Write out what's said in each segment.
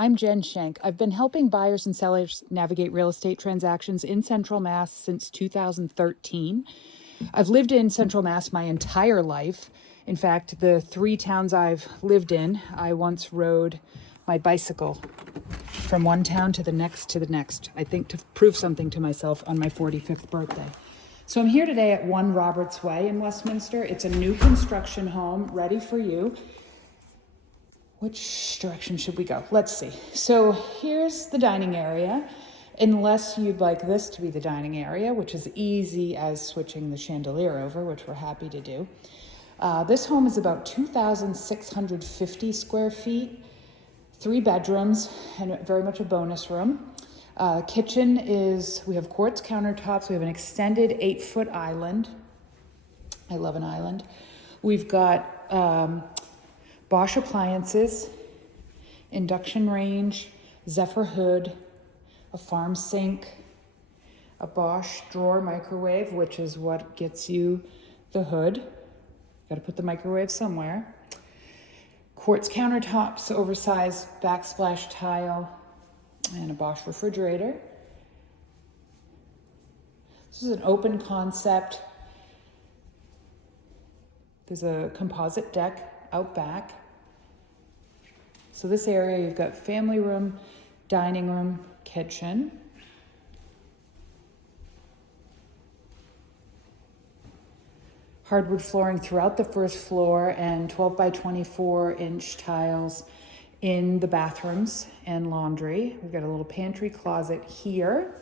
I'm Jen Schenk. I've been helping buyers and sellers navigate real estate transactions in Central Mass since 2013. I've lived in Central Mass my entire life. In fact, the 3 towns I've lived in, I once rode my bicycle from one town to the next, I think to prove something to myself on my 45th birthday. So I'm here today at 1 Roberts Way in Westminster. It's a new construction home ready for you. Which direction should we go? Let's see. So here's the dining area, unless you'd like this to be the dining area, which is easy as switching the chandelier over, which we're happy to do. This home is about 2,650 square feet, 3 bedrooms, and very much a bonus room. Kitchen is, we have quartz countertops. We have an extended 8-foot island. I love an island. We've got Bosch appliances, induction range, Zephyr hood, a farm sink, a Bosch drawer microwave, which is what gets you the hood. Got to put the microwave somewhere. Quartz countertops, oversized backsplash tile, and a Bosch refrigerator. This is an open concept. There's a composite deck out back. So this area, you've got family room, dining room, kitchen. Hardwood flooring throughout the first floor and 12 by 24 inch tiles in the bathrooms and laundry. We've got a little pantry closet here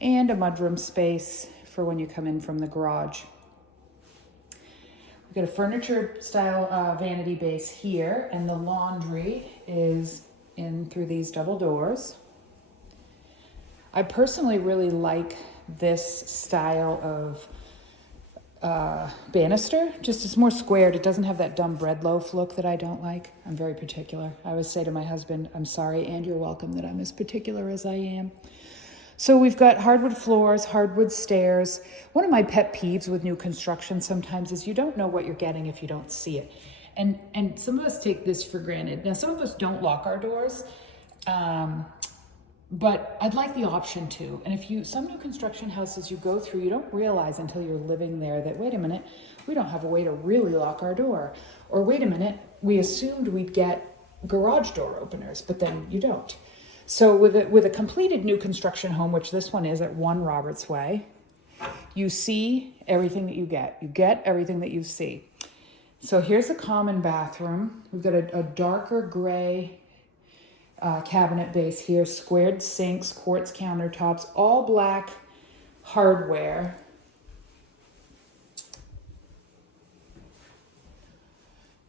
and a mudroom space for when you come in from the garage. We've got a furniture style vanity base here, and the laundry is in through these double doors. I personally really like this style of banister. Just it's more squared. It doesn't have that dumb bread loaf look that I don't like. I'm very particular. I always say to my husband, I'm sorry and you're welcome that I'm as particular as I am. So we've got hardwood floors, hardwood stairs. One of my pet peeves with new construction sometimes is you don't know what you're getting if you don't see it. And some of us take this for granted. Now, some of us don't lock our doors, but I'd like the option to. And some new construction houses you go through, you don't realize until you're living there that, wait a minute, we don't have a way to really lock our door. Or wait a minute, we assumed we'd get garage door openers, but then you don't. So with a completed new construction home, which this one is at 1 Roberts Way, you see everything that you get. You get everything that you see. So here's a common bathroom. We've got a darker gray cabinet base here, squared sinks, quartz countertops, all black hardware.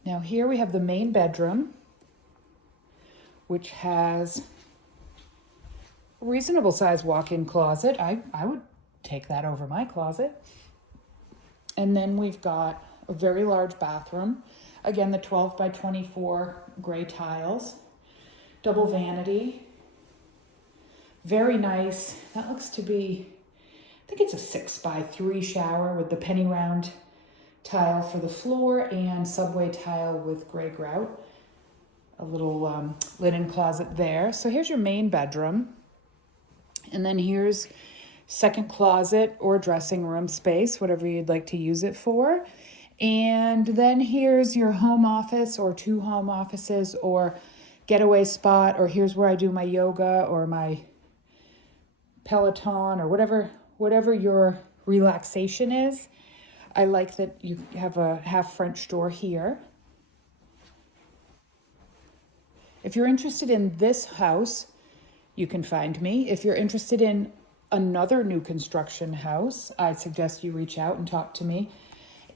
Now here we have the main bedroom, which has reasonable size walk-in closet. I would take that over my closet. And then we've got a very large bathroom. Again, the 12 by 24 gray tiles. Double vanity. Very nice. That looks to be, I think it's a 6 by 3 shower with the penny round tile for the floor and subway tile with gray grout. A little linen closet there. So here's your main bedroom. And then here's second closet or dressing room space, whatever you'd like to use it for. And then here's your home office or 2 home offices or getaway spot, or here's where I do my yoga or my Peloton or whatever your relaxation is. I like that you have a half French door here. If you're interested in this house, you can find me. If you're interested in another new construction house, I suggest you reach out and talk to me.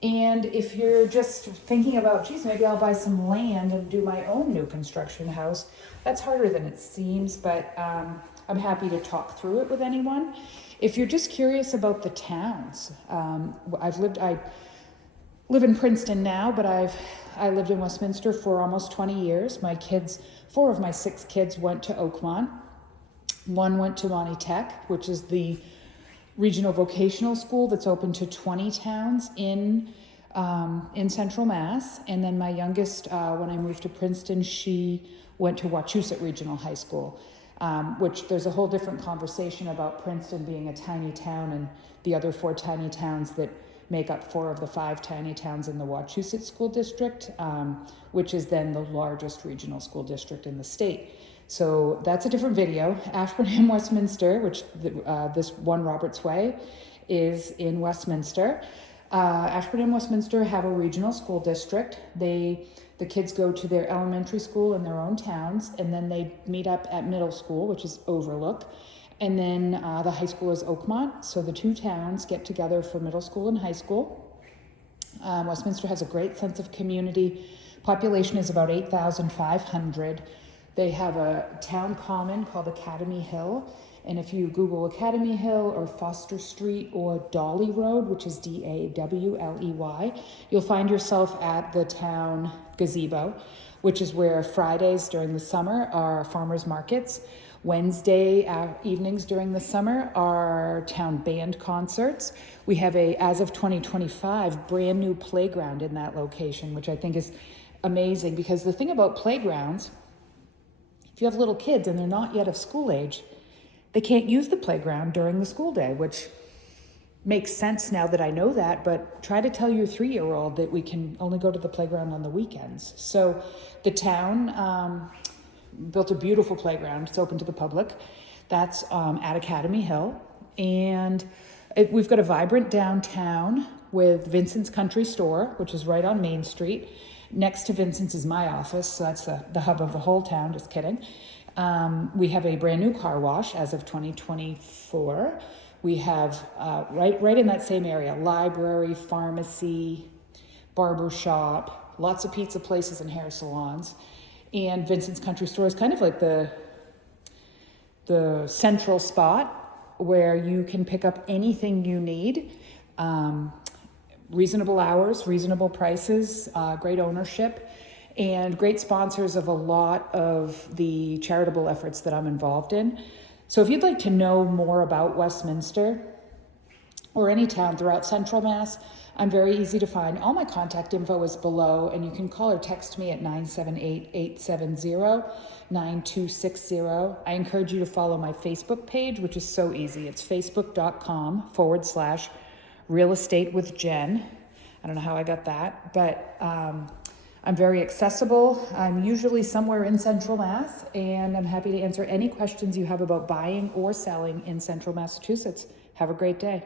And if you're just thinking about, geez, maybe I'll buy some land and do my own new construction house, that's harder than it seems, but I'm happy to talk through it with anyone. If you're just curious about the towns, I live in Princeton now, but I lived in Westminster for almost 20 years. My kids, 4 of my 6 kids went to Oakmont. 1 went to Monty Tech, which is the regional vocational school that's open to 20 towns in in Central Mass. And then my youngest, when I moved to Princeton, she went to Wachusett Regional High School, which there's a whole different conversation about Princeton being a tiny town and the other 4 tiny towns that make up 4 of the 5 tiny towns in the Wachusett School District, which is then the largest regional school district in the state. So that's a different video. Ashburnham, Westminster, which this one Roberts Way is in Westminster. Ashburnham, Westminster have a regional school district. The kids go to their elementary school in their own towns, and then they meet up at middle school, which is Overlook. And then the high school is Oakmont. So the 2 towns get together for middle school and high school. Westminster has a great sense of community. Population is about 8,500. They have a town common called Academy Hill. And if you Google Academy Hill or Foster Street or Dawley Road, which is Dawley, you'll find yourself at the town gazebo, which is where Fridays during the summer are farmers markets. Wednesday evenings during the summer are town band concerts. We have as of 2025, brand new playground in that location, which I think is amazing, because the thing about playgrounds, if you have little kids and they're not yet of school age, they can't use the playground during the school day, which makes sense now that I know that, but try to tell your 3-year-old that we can only go to the playground on the weekends. So the town built a beautiful playground. It's open to the public. That's at Academy Hill. And we've got a vibrant downtown with Vincent's Country Store, which is right on Main Street. Next to Vincent's is my office, so that's the hub of the whole town, just kidding. We have a brand new car wash as of 2024. We have, right in that same area, library, pharmacy, barber shop, lots of pizza places and hair salons. And Vincent's Country Store is kind of like the central spot where you can pick up anything you need. Reasonable hours, reasonable prices, great ownership, and great sponsors of a lot of the charitable efforts that I'm involved in. So if you'd like to know more about Westminster or any town throughout Central Mass, I'm very easy to find. All my contact info is below, and you can call or text me at 978-870-9260. I encourage you to follow my Facebook page, which is so easy. It's facebook.com/real estate with Jen. I don't know how I got that, but I'm very accessible. I'm usually somewhere in Central Mass, and I'm happy to answer any questions you have about buying or selling in Central Massachusetts. Have a great day.